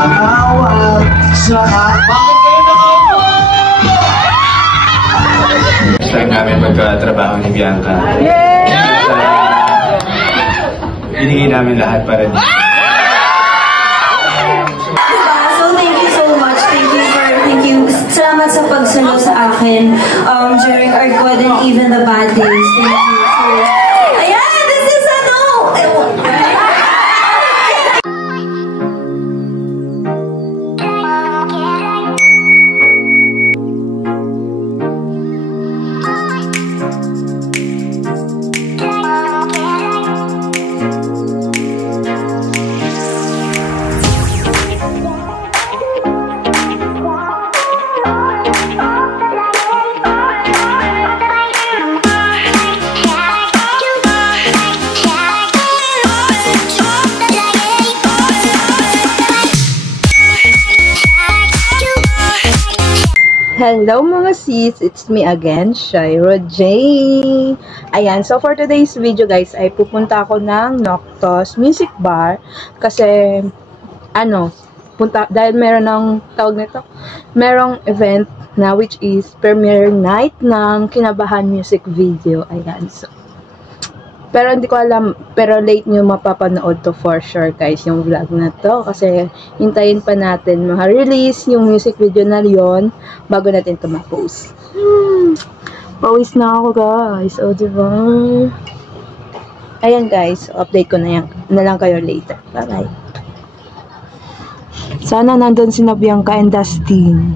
Awat sa bakit kayo nakaupo? First time namin magkatrabaho ni Bianca. Binigay namin lahat para dito. So thank you so much. Thank you. Salamat sa pagsalo sa akin during our good and even the bad days. Thank you. So, ayan, this is Hello mga sis, it's me again, Shiro J. Ayan, so for today's video guys, ay pupunta ako ng Noctos Music Bar kasi, dahil meron ng tawag nito, merong event na which is premiere night ng Kinabahan music video. Ayan, so pero hindi ko alam, pero late nyo mapapanood to for sure guys, yung vlog na to. Kasi hintayin pa natin ma-release yung music video na yon bago natin ito ma-post. Pawis na ako guys, o diba? Ayan guys, update ko na lang kayo later. Bye bye. Sana nandun si Bianca and Dustin.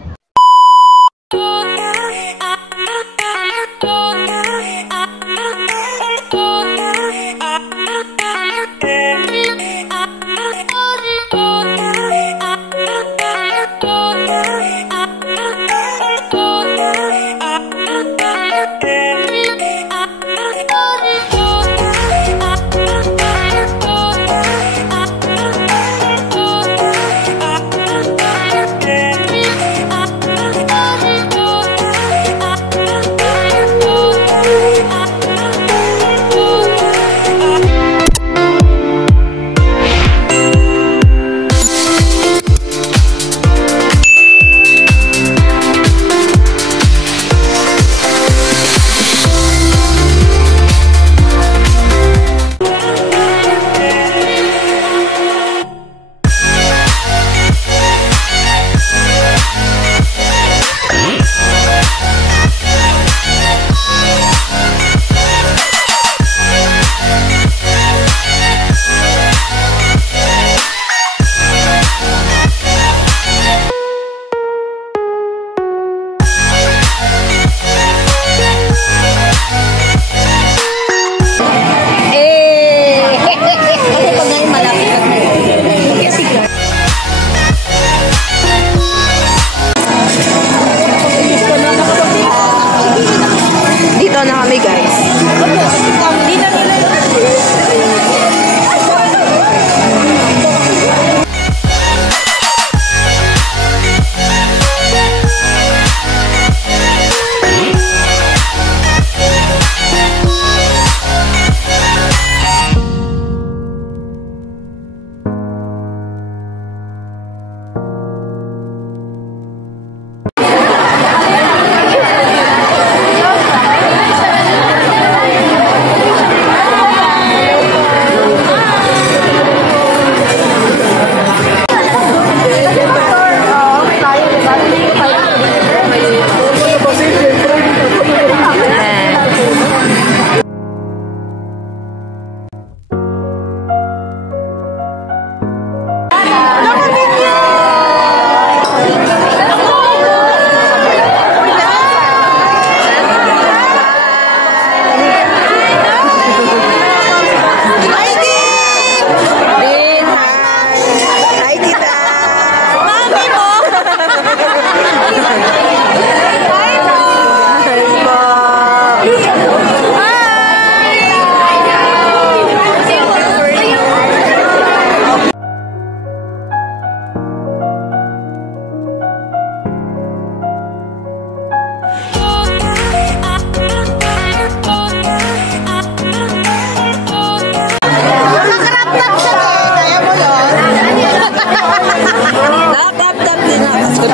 Wait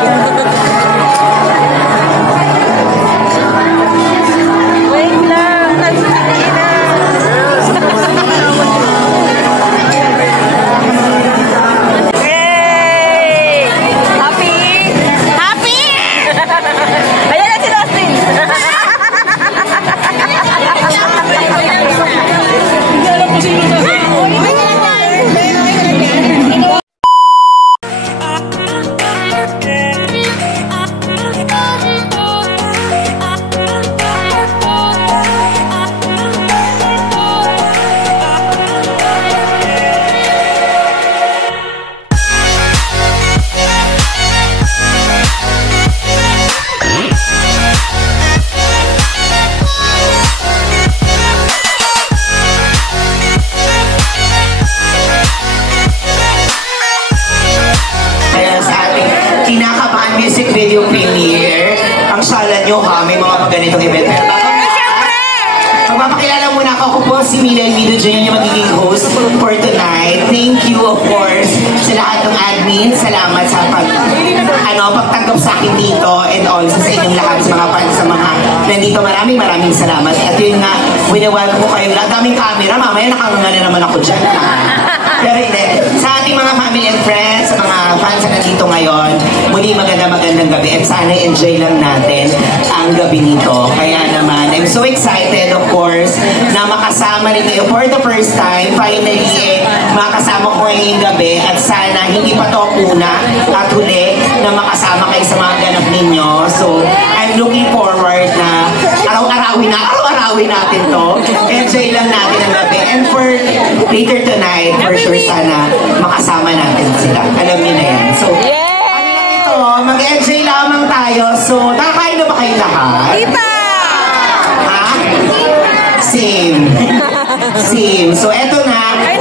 lang, nagsasabihin na. Yay! Happy? Happy? Ayan na si Dustin. Kinakabahan music video premiere. Ang sala nyo ha, may mga ganitong event. Pero bago magpapakilala muna ako. Ako po si Mila Elvido Jr. yung magiging host for tonight. Thank you of course sa lahat ng admin. Salamat sa pagtanggap sa akin dito and also sa inyong lahat sa mga fans sa mga nandito. Maraming salamat. At yun nga, winawalan ko kayo lahat. Daming camera. Mamaya nakanganga na naman ako dyan. Pero hindi. Sa ating mga family and friends, sa mga fans na nandito ngayon, muli magandang gabi at sana enjoy lang natin ang gabi nito. Kaya naman, I'm so excited of course na makasama rin kayo for the first time. Finally, makasama ko ngayong gabi at sana hindi pa to una at huli na makasama kayo sa mga ganap ninyo. So, I'm looking forward na araw-arawin natin to. Enjoy lang natin ang gabi. And for later tonight, for sure sana makasama natin sila. Alam niyo na yan. So, ano lang ito, mag-enjoy lamang tayo. So, nakakain na ba kayo lahat? Kita! Ha? Same. Same. So, eto na.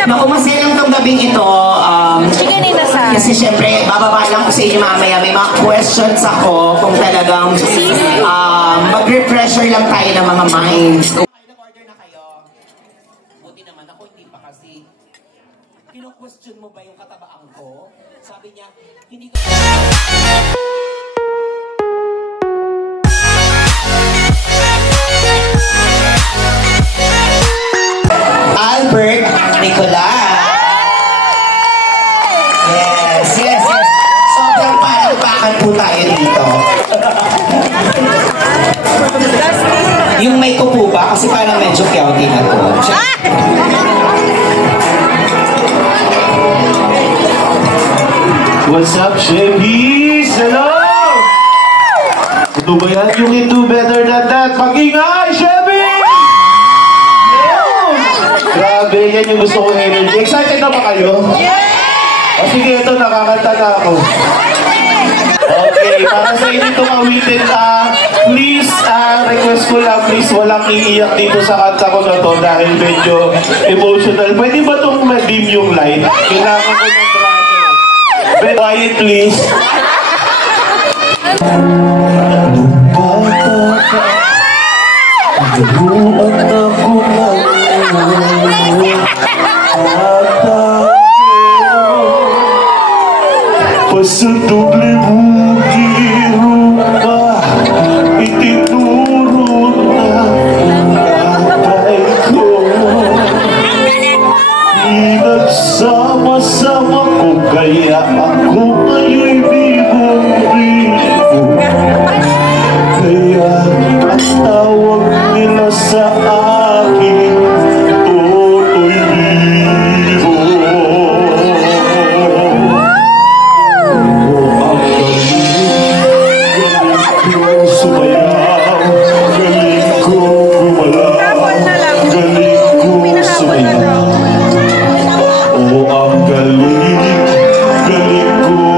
Makumasaya lang tong gabing ito. Kasi syempre, bababa lang ko sa inyo mamaya. May mga questions ako kung talagang mag-refresher lang tayo ng mga minds. Nag-order na kayo? Buti naman ako, hindi pa kasi. Kino-question mo ba yung katabaan ko? Sabi niya, hindi ko... Albert Nicolas. Yes. Sobrang palakpakan po tayo dito. Yung may ko po ba? Kasi parang medyo kyauti na to. What's up, Shebies? Hello! Ito ba yan? You can do better than that. Mag-ingay, Shebies! Grabe, yan yung gusto kong energy. Excited na ba kayo? O sige, ito, nakakanta na ako. Okay, para sa inyo itong awitin, please, request ko lang, please, walang iiyak dito sa kanta ko na to dahil medyo emotional. Pwede ba itong ma-dim yung light? Kailangan ko ng drama. Be quiet, please. Nung bata ka, naguan ako sa doble bukiro pa, itinuro na tatay ko. Pinagsama-sama ko, kaya ako nga'yo'y bibong-bibo. Kaya ang tawag nila sa akin, Totoy Bibo. Galing ko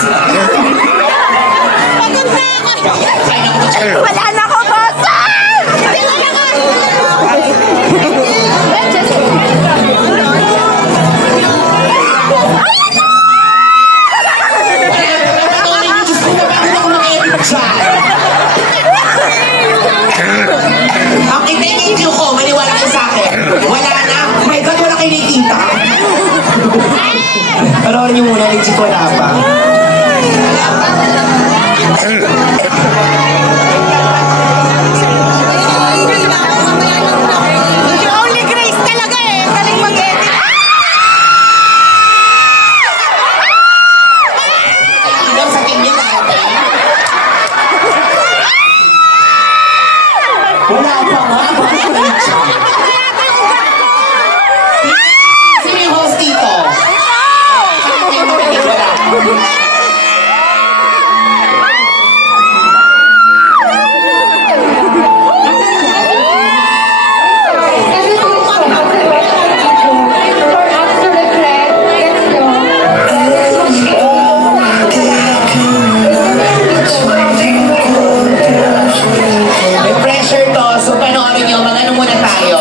sila. Wala na ako, bosan! Ang itinityo ko, maniwala kayo sa akin. Wala na. My God, wala kayo nakikita. Panoorin niyo muna, legit wala pa. Si Only Grace talaga eh. Galing mag-edit. Ilaw sa tingin natin. Wala pa nga. Sino yung host dito? Wala. May pressure to, so panoorin nyo, mag-ano muna tayo.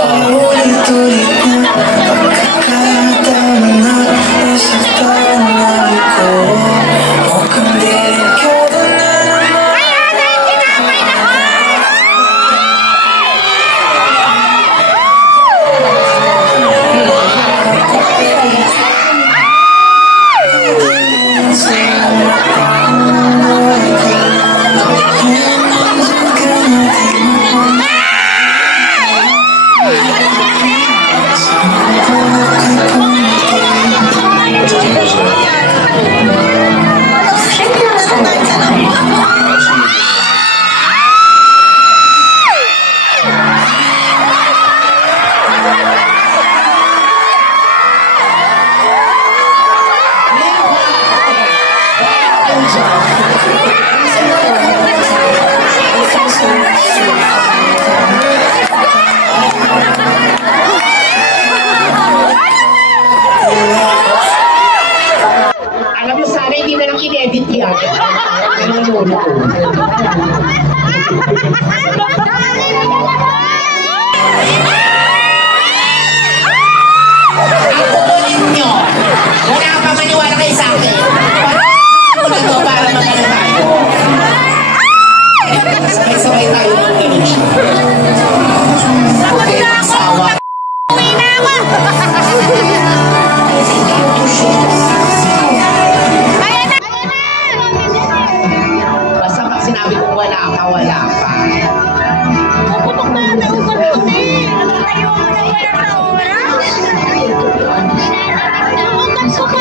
Alam mo, sana hindi na lang in-edit yan. Ang kukunin nyo, wala pa maniwala kayo sa akin. Ano to para magano tayo? Sabay-sabay tayo ng ganun siya. Okay, asawa. Basta pag sinabi kong wala ka, wala ka. Puputok na, naubos ko eh. Tayo ako na wala sa oras. Huwag kang suka.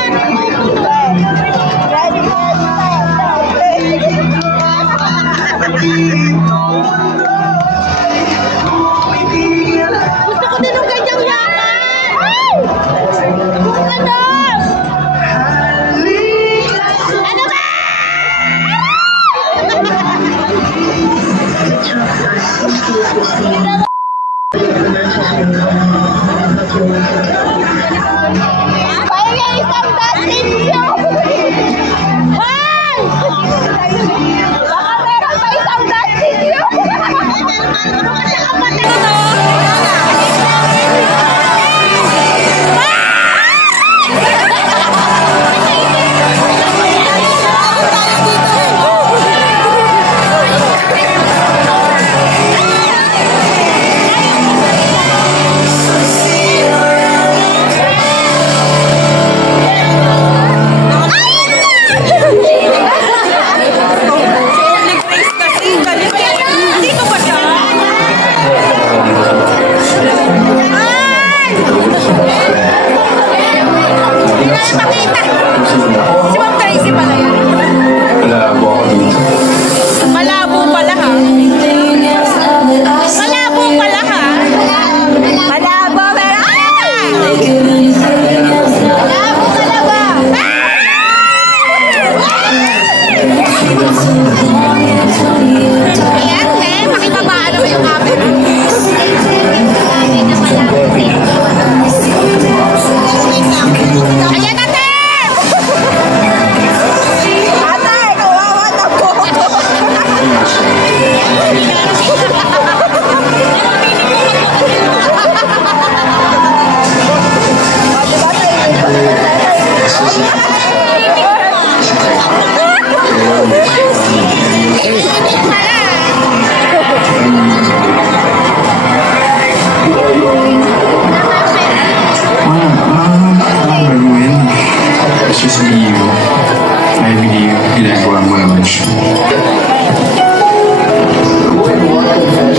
I believe ginagawa mo naman siya.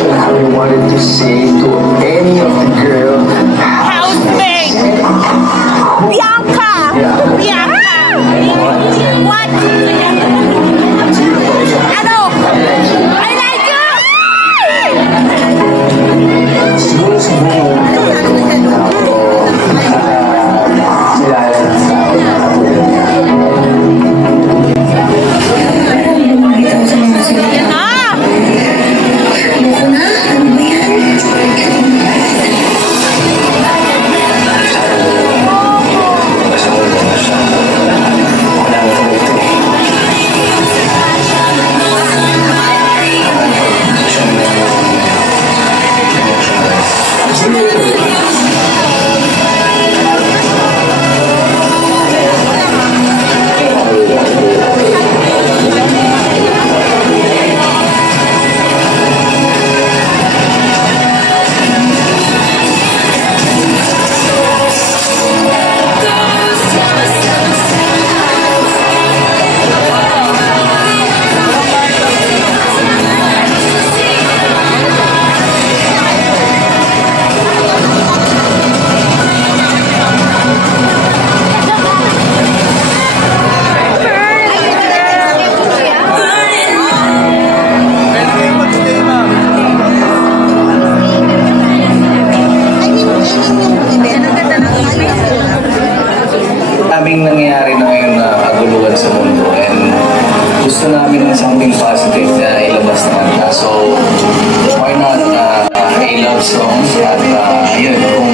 How you wanted to say to any of the girl Housemate! Bianca! Bianca! What? Ano? I like you! siguro sa buong kilala ng tao na katulad niya. Daming nangyayari na ngayon na kaguluhan sa mundo and gusto namin ng something positive na ilabas na kanta. So, why not a love song at yun, kung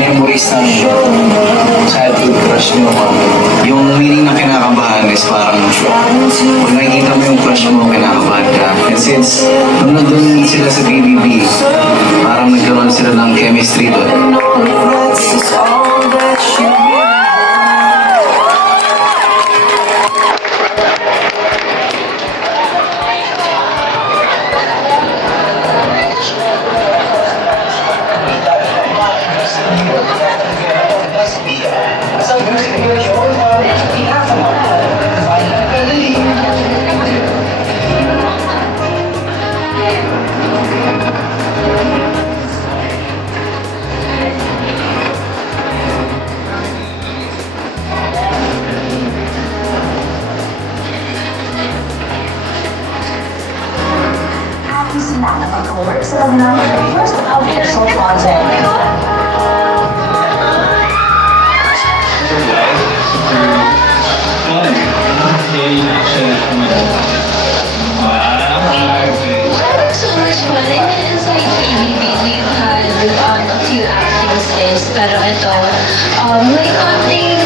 memories ng childhood crush mo, yung meaning na kinakabahan is parang kung nakikita mo yung crush mo, kinakabahan ka. And since nung nandun sila sa BBB, parang nagkaroon sila ng chemistry doon. So now, first official project. So much fun. And inside PBB, we've had a few acting stints. Pero ito, may konting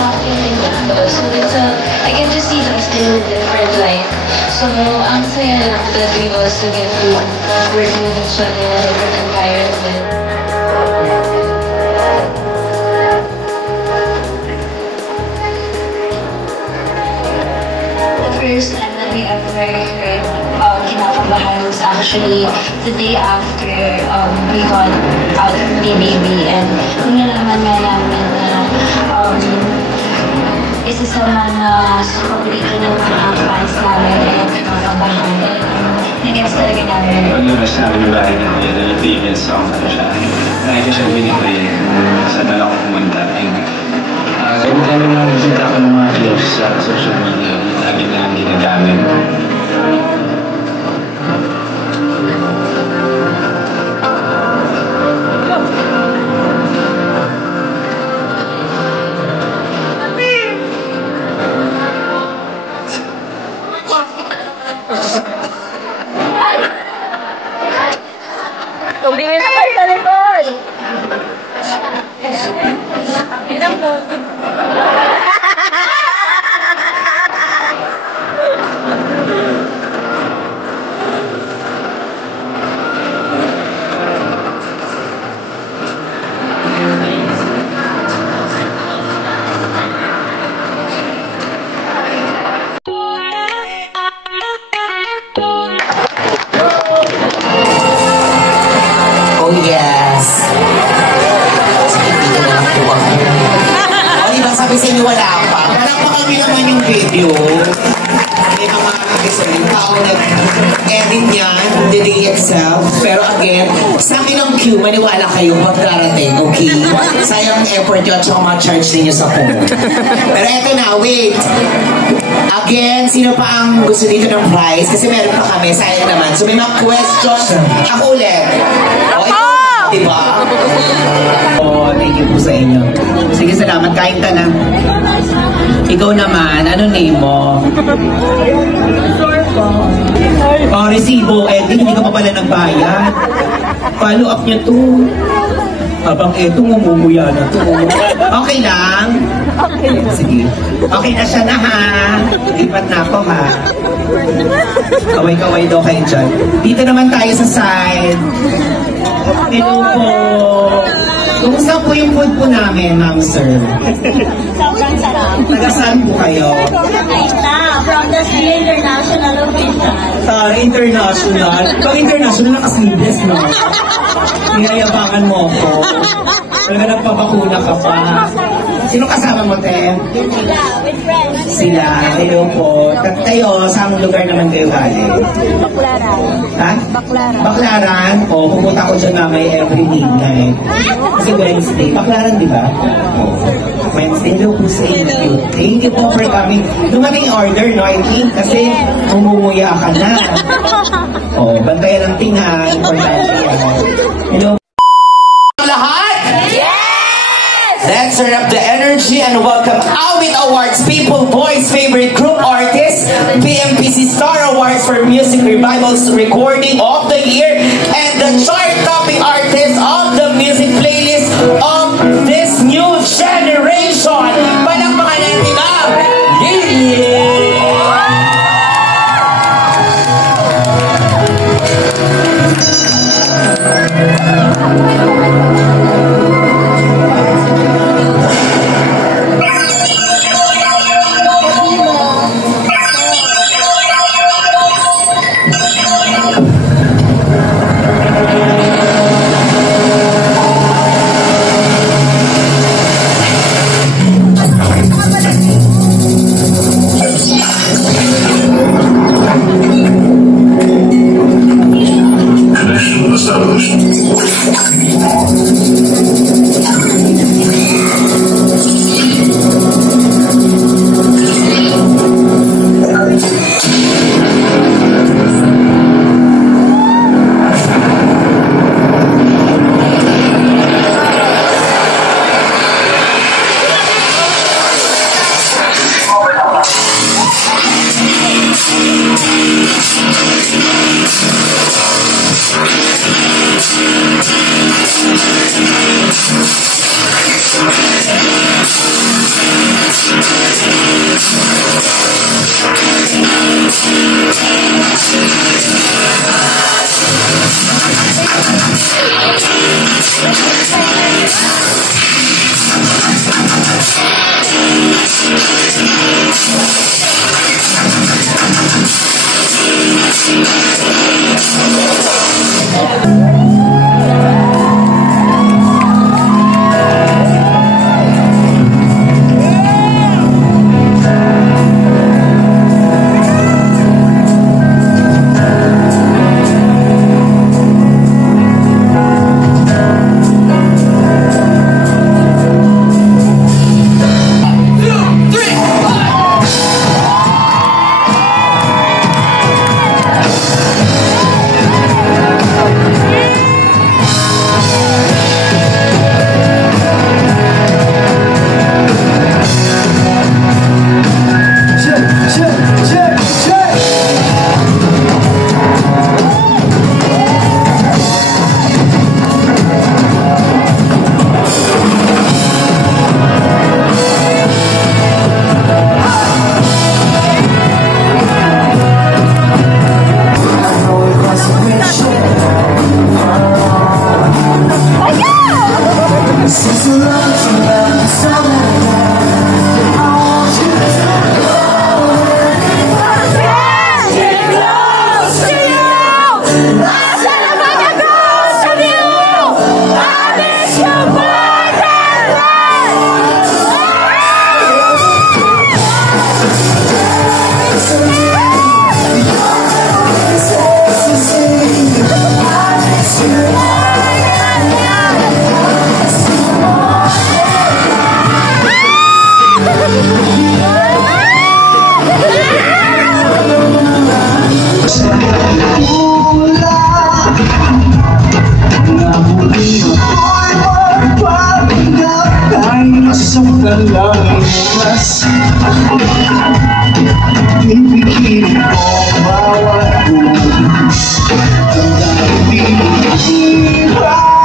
acting din dito. So it's I get to see things in a different light. So, ang saya lang that we also get to work with each other in a different environment. The first time that we ever heard Kinakabahan was actually the day after we got out of BBB, and kung nalaman nga namin na isa sa mga paborito ng mga fans namin ay Kinakabahan. Nag-guess talaga namin. Pag-labas namin yung bahay niya, yung female song na siya. Nakita siya biniplay sa dala ko pumunta. Every time na nakikita ko ng mga clips sa social media, lagi na lang ginagamit. Tumingin na kayo sa likod! Ilang mo? Oh yes! Sige, dito na lang po ako. O, di ba sabi sa inyo wala pa? Palakpakan niyo naman yung video. May mga yung tao nag-edit niyan, the day itself. Pero again, sa akin ang cue, maniwala kayo pag darating, okay? Sayang effort yun at saka ma-charge ninyo sa phone. Pero eto na, wait. Again, sino pa ang gusto dito ng prize? Kasi meron pa kami, sayang naman. So may mga questions. Ako ulit. O, ito, diba? O, thank you po sa inyo. Sige, salamat. Kain ka na. Ikaw naman, ano name mo? Oh, resibo. Hindi ka pa pala nagbayad. Follow up niyo to. Habang eto, ngumuya na to. Okay lang? Okay. Sige. Okay na siya na ha. Lipat na ako ha. Kaway-kaway daw kayo dyan. Dito naman tayo sa side. Hello po. Kumusta po yung food po namin, ma'am, sir? Sobrang sarap. Taga-saan po kayo? From the international location. International? Pag international, nakasibes, no? Niyayabangan mo ako. Talaga nagpapakuna ka pa. Sino kasama mo, Te? Sila, with friends. Sila. Hello po. Kayo, saan lugar naman kayo galing? Baklaran. Ha? Baklaran. Baklaran? O, pupunta ko dyan mamay every midnight. Kasi Wednesday. Baklaran, di ba? Wednesday, hello po sa inyo. Thank you po for coming. Dumating order, no, I think, kasi umumuya ka na. O, bantayan ang tingan. Importante yan. Hello. Lahat? Let's turn up the energy and welcome Awit Awards People Voice Favorite Group Artist, PMPC Star Awards for Music Revivals Recording of the Year, and the chart-topping artist of the music playlist of this new generation. Palakpakan natin ang Ibigin mo bawat buwan.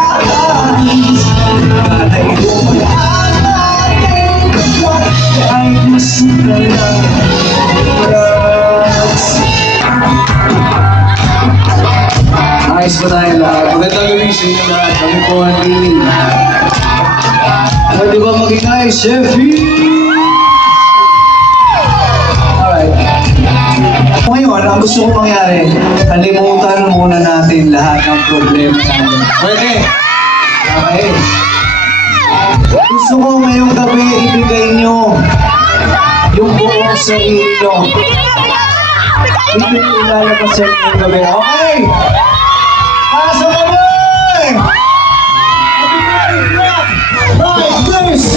Ang dahil nanay mo ang ating kapwa. Kahit masuka lang ayos ba tayo lahat? Magandang gabi sa inyo lahat. Kami po ang Lili. Pwede ba maging ayos, Chefy? Alright. Ngayon, ang gusto ko mangyari, kalimutan muna natin lahat ng problema natin. Pwede? Okay. Gusto ko ngayong gabi ibigay nyo yung buong sarili nyo. Hindi ko ilalabas sa inyong gabi. Okay! Pasok kami! Right, please,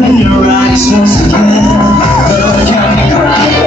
when your eyes once again look at me cry.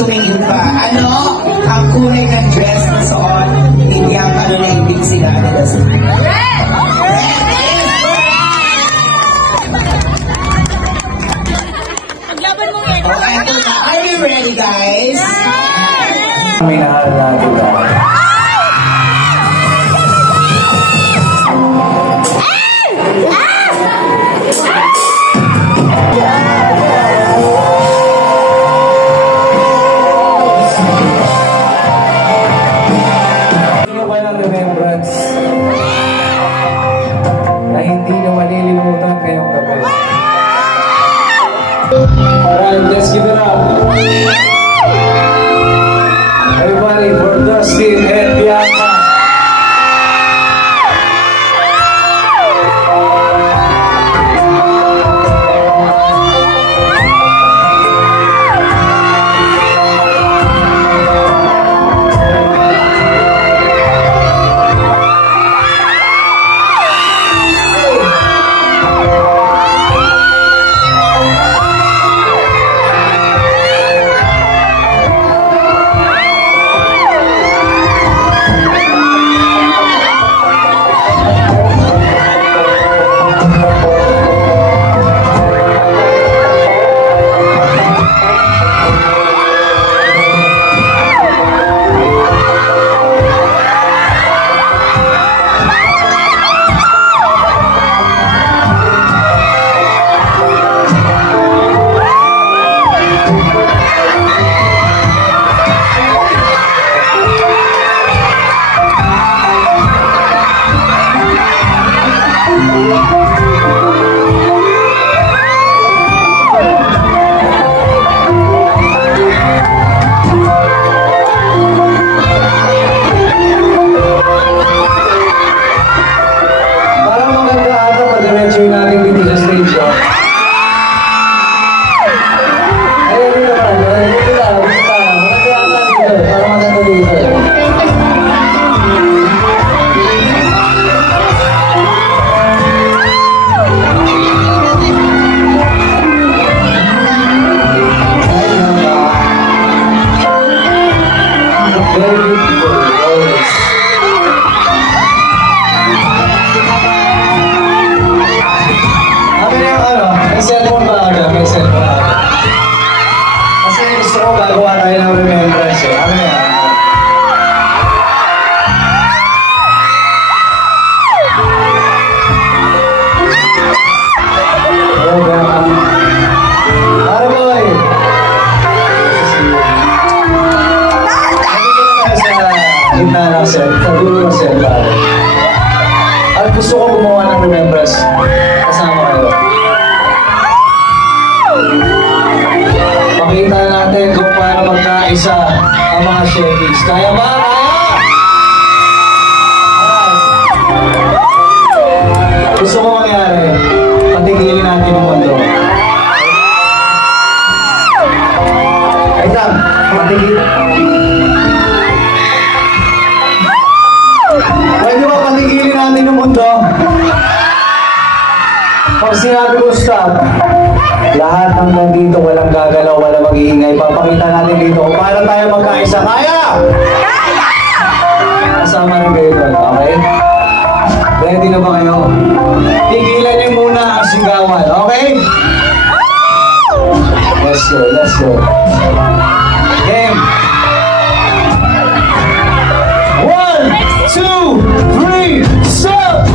tumingin pa. Ano? Ang kulay ng dress na suot, hindi ang kanunaimbig sila. Red! Paglaban mo yan. Okay, are you ready, guys? May nahal na tulang. Sino ba ng remembrance na hindi nyo malilimutan ngayong gabi? Alright, let's give it up. Everybody for Dustin and Bianca. At gusto ko gumawa ng remembrance kasama kayo. Pakita natin kung paano magkaisa ang mga Shekies. Kaya ba? Kaya? Gusto ko mangyari, patigilin natin ang mundo. Ay tam, patigilin. Pwede ba patigilin natin ang mundo? Pag sinabi ko stop, lahat ng nandito walang gagalaw, walang mag-iingay. Papakita natin dito kung paano tayo magkaisa. Kaya! Kasama rin kayo doon, okay? Ready na ba kayo? Tigilan niyo muna ang sigawan, okay? Let's go, let's go. Game! 1, 2, 3, stop!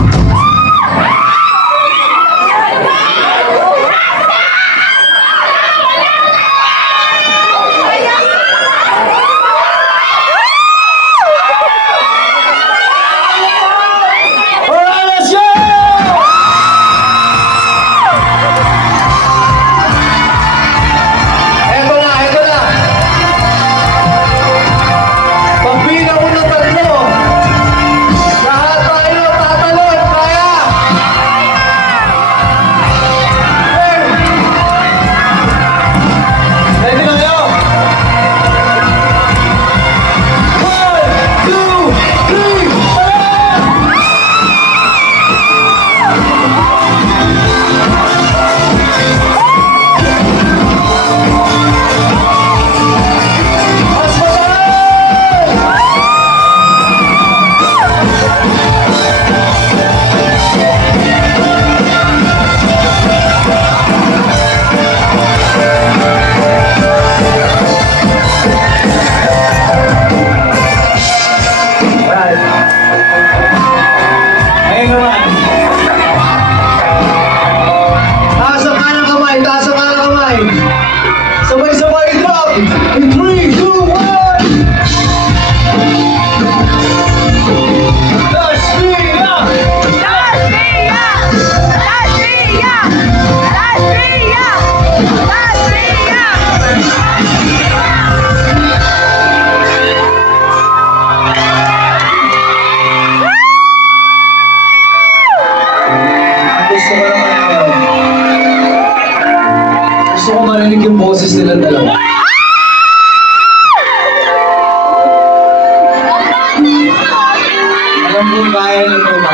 kaya niyo po ba?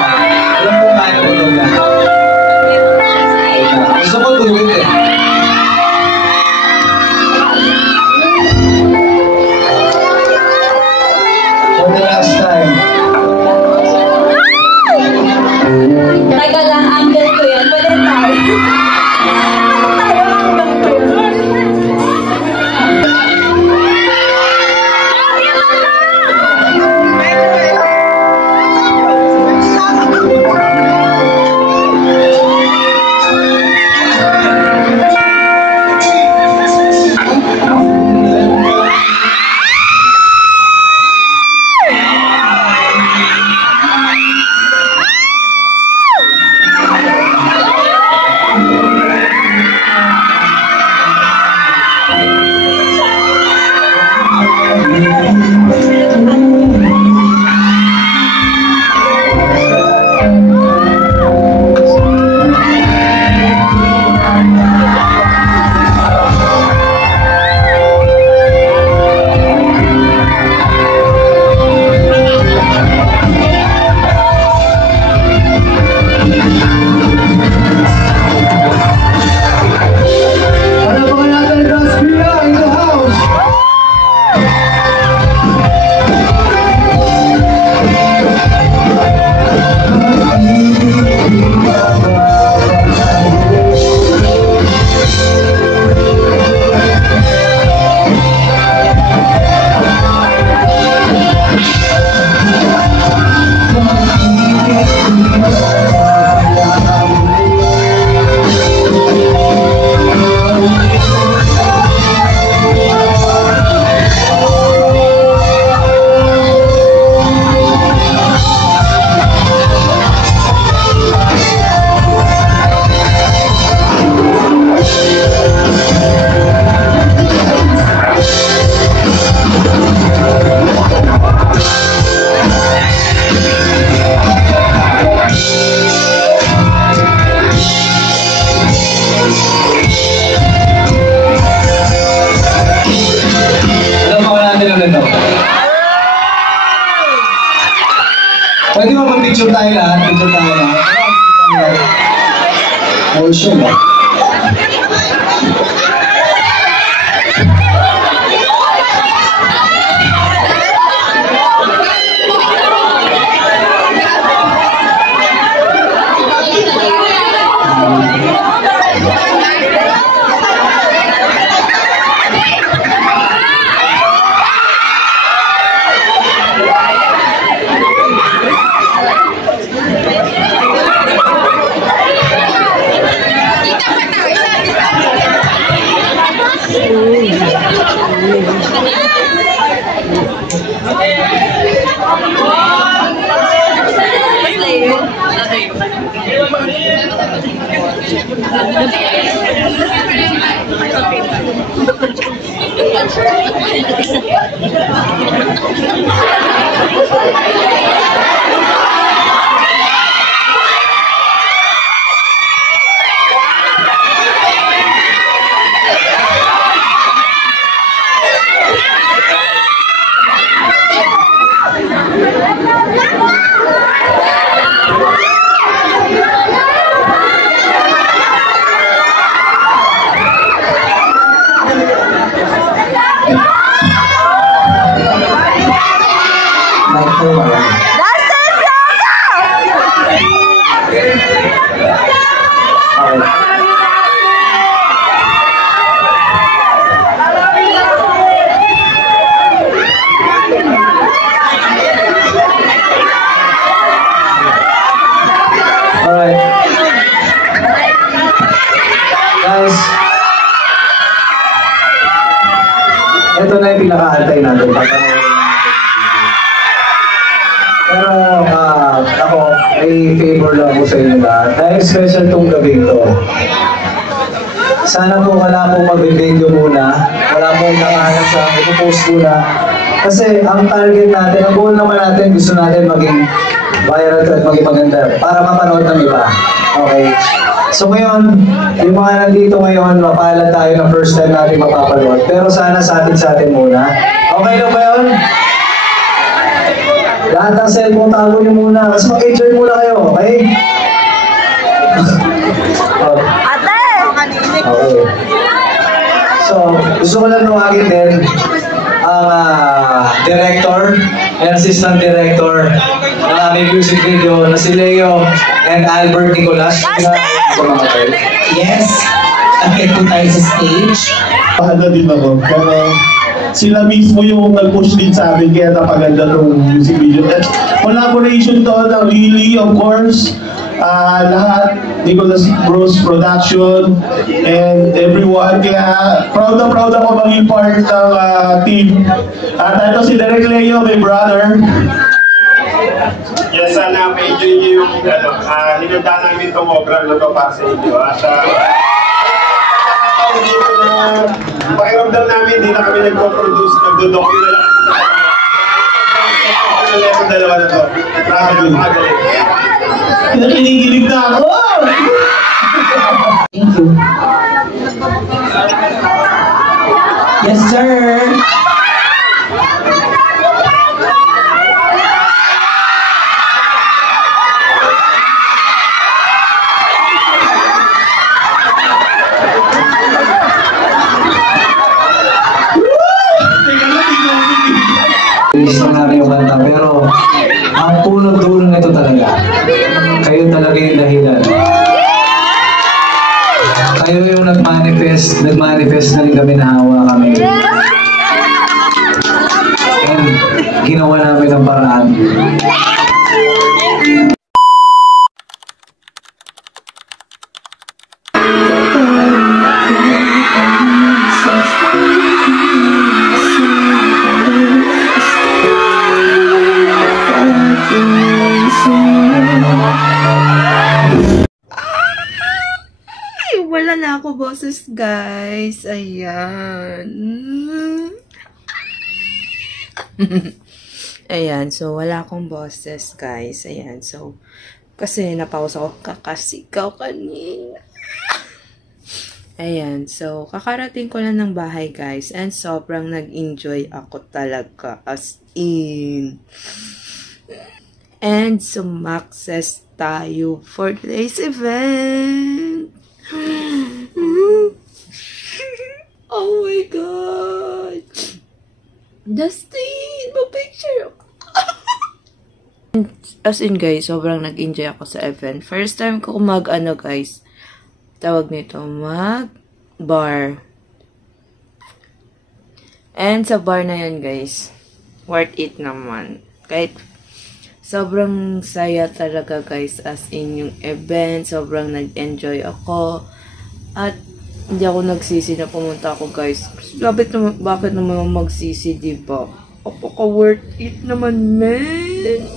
Alam ko kaya po daw yan. Gusto ko tuwid eh. For the last time. Teka lang, angle ko yan. Pwede tayo. Pwede mo mag-picture tayo lahat? Picture tayo lahat. Motion ba? Ito na yung pinaka-antay natin. Pero ako, may favor lang ako sa inyo lahat. Dahil special tong gabing to. Sana po wala pong mag-video muna. Wala pong nakahanap sa ipopost muna. Kasi ang target natin, ang goal naman natin, gusto natin maging viral at maging maganda. Para mapanood ng iba. Okay? So ngayon, yung mga nandito ngayon, mapalad tayo na first time natin mapapanood. Pero sana sa atin muna. Okay lang ba yun? Lahat ng cellphone tago nyo muna. Kasi mag-enjoy muna kayo, okay? Ate! Okay. So, gusto ko lang tawagin din ang director and assistant director ng aming music video na si Leo and Albert Nicolas. Yes. Akit po tayo sa stage. Pahala din ako, pero sila mismo yung nag-push din sa amin kaya napaganda tong music video. At collaboration to ng Lily, of course, lahat, Nicolas Bros Production, and everyone. Kaya proud na proud ako maging part ng team. At ito si Derek Leo, my brother. Yes, sana ma-enjoy niyo yung hinanda namin itong obra na ito para sa inyo. At dito na pakiramdam namin, hindi na kami nagpo-produce, nagdo-docu na lang sa dalawa na ito. Grabe, magaling. Kinikilig na ako! Thank you. Yes, sir. Gusto namin yung kanta, pero ang punot-dulo nito talaga, kayo talaga yung dahilan. Kayo yung nag-manifest na rin kami na hawa kami. And ginawa namin ang paraan. Wala na ako boses, guys. Ayan. Ayan. So, wala akong boses, guys. Ayan. So, kasi napause ako kakasigaw kanina. Ayan. So, kakarating ko lang ng bahay, guys. And sobrang nag-enjoy ako talaga. As in. And sumakses tayo for today's event. Oh my God! Dustin! Ma-picture ako! As in guys, sobrang nag-enjoy ako sa event. First time ko mag-ano guys, tawag nito, mag-bar. And sa bar na yun guys, worth it naman. Kahit sobrang saya talaga guys, as in yung event, sobrang nag-enjoy ako. At hindi ako nagsisi na pumunta ako guys. Bakit naman magsisi, diba? Worth it naman, man.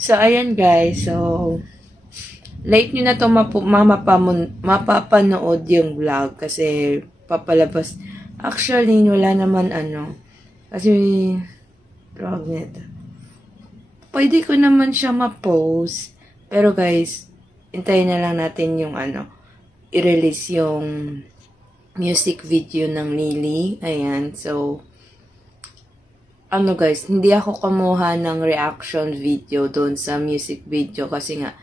So, ayan guys. So, late nyo na ito mapapanood yung vlog. Kasi, papalabas. Actually, wala naman ano. Kasi, tawag nito. Pwede ko naman siya ma-post. Pero guys, hintayin na lang natin yung ano, i-release yung music video ng Lily. Ayan. So, ano guys, hindi ako kumuha ng reaction video doon sa music video kasi nga,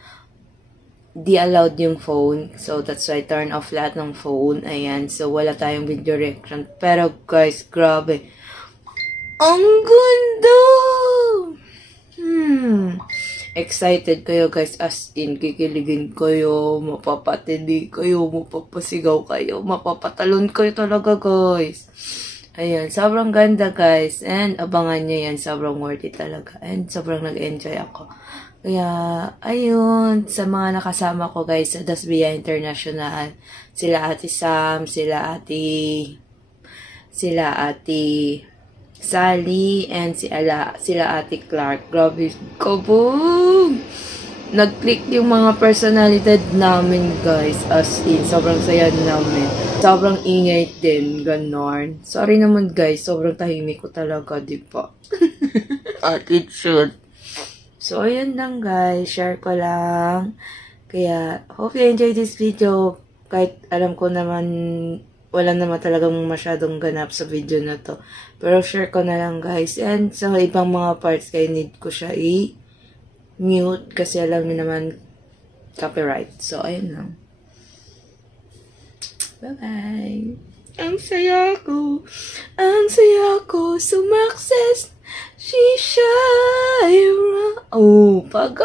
di allowed yung phone. So, that's why turn off lahat ng phone. Ayan. So, wala tayong video reaction. Pero guys, grabe. Ang ganda! Excited kayo guys, as in, kikiligin kayo, mapapatindi kayo, mapapasigaw kayo, mapapatalon kayo talaga guys. Ayan, sobrang ganda guys, and abangan nyo yan, sobrang worth it talaga, and sobrang nag-enjoy ako. Kaya, ayun, sa mga nakasama ko guys, sa Dasbia International, sila Ate Sam, sila Ate Sally, and sila Ate Clark. Grabe, kabog! Nag-click yung mga personalidad namin, guys. As in, sobrang saya namin. Sobrang ingay din, ganon. Sorry naman, guys. Sobrang tahimik ko talaga, di ba? Attitude. So, ayun lang, guys. Share ko lang. Kaya, hope you enjoy this video. Kahit alam ko naman wala naman talagang masyadong ganap sa video na to. Pero share ko na lang guys. And sa ibang mga parts kaya need ko siya i-mute kasi alam niyo naman copyright. So, ayun lang. Bye-bye. Ang saya ko sumakses. She Shira. Oh, pag